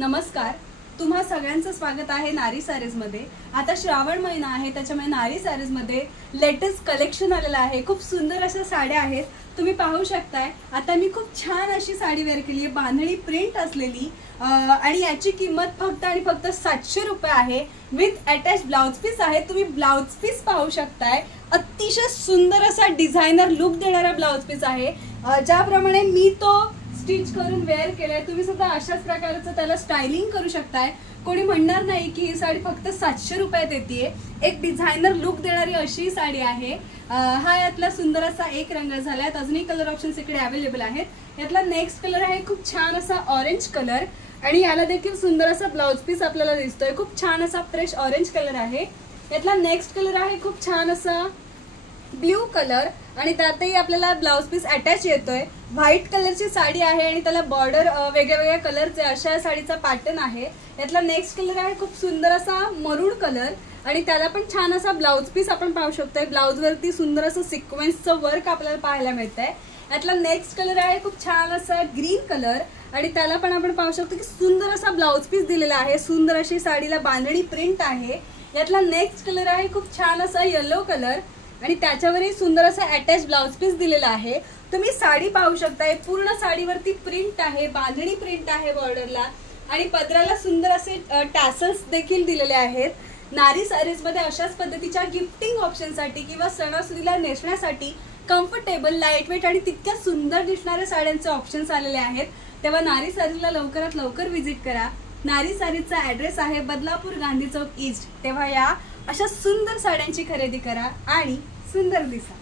नमस्कार, तुम्हा सगळ्यांचं स्वागत आहे नारी सारीज मध्ये। आता श्रावण महिना आहे, त्याच्यामुळे नारी सारीज मध्ये लेटेस्ट कलेक्शन आलेलं आहे। खूप सुंदर अशा साड्या आहेत, तुम्ही पाहू शकताय। आता मी खूप छान अशी साडी वेअर केली आहे, बांधणी प्रिंट असलेली, आणि याची किंमत फक्त आणि फक्त 700 रुपये आहे। विथ अटॅच ब्लाउज पीस आहे। तुम्ही ब्लाउज पीस पाहू शकताय, अतिशय सुंदर असा डिझायनर लुक देणारा ब्लाउज पीस आहे। ज्याप्रमाणे मी तो स्टिच करून वेअर केलाय, तुम्ही सुद्धा अशाच प्रकारचं त्याला स्टायलिंग करू शकताय। कोणी म्हणणार नाही की ही साडी फक्त 700 रुपयात येते। एक डिझायनर लुक देणारी अशी साडी आहे। हा यातला सुंदर असा एक रंग झालाय, अजूनही कलर ऑप्शन्स इकडे अवेलेबल आहेत। यातला नेक्स्ट कलर आहे खूप छान असा ऑरेंज कलर, आणि याला देखील सुंदर असा ब्लाउज पीस आपल्याला दिसतोय। खूप छान असा फ्रेश ऑरेंज कलर आहे। यातला नेक्स्ट कलर आहे खूप छान असा ब्ल्यू कलर, आणि त्यातही आपल्याला ब्लाउज पीस अटॅच येतोय। व्हाईट कलरची साडी आहे आणि त्याला बॉर्डर वेगळ्या वेगळ्या कलरचे अशा साडीचा पॅटर्न आहे। यातला नेक्स्ट कलर आहे खूप सुंदर असा मरून कलर, आणि त्याला पण छान असा ब्लाउज पीस आपण पाहू शकतोय। ब्लाउज वरती सुंदर असं सिक्वेन्सचं वर्क आपल्याला पाहायला मिळतंय। यातला नेक्स्ट कलर आहे खूप छान असा ग्रीन कलर, आणि त्याला पण आपण पाहू शकतो की सुंदर असा ब्लाउज पीस दिलेला आहे। सुंदर अशी साडीला बांधणी प्रिंट आहे। यातला नेक्स्ट कलर आहे खूप छान असा येलो कलर, आणि त्याच्यावरही सुंदर असा अटॅच ब्लाउज पीस दिलेला आहे। तुम्ही साडी पाहू शकताय, पूर्ण साडीवरती प्रिंट आहे, बांधणी प्रिंट आहे बॉर्डरला, आणि पदराला सुंदर असे टॅसल्स देखील दिलेले आहेत। नारी सारीज मध्ये अशाच पद्धतीच्या गिफ्टिंग ऑप्शनसाठी किंवा सणासुदीला नेसण्यासाठी कम्फर्टेबल, लाईटवेट आणि तितक्या सुंदर दिसणाऱ्या साड्यांचे ऑप्शन्स आलेले आहेत। तेव्हा नारी सारीजला लवकरात लवकर व्हिजिट करा। नारी सारीजचा ॲड्रेस आहे बदलापूर, गांधी चौक ईस्ट। तेव्हा या अशा सुंदर साड्यांची खरेदी करा आणि सुंदर दिसा।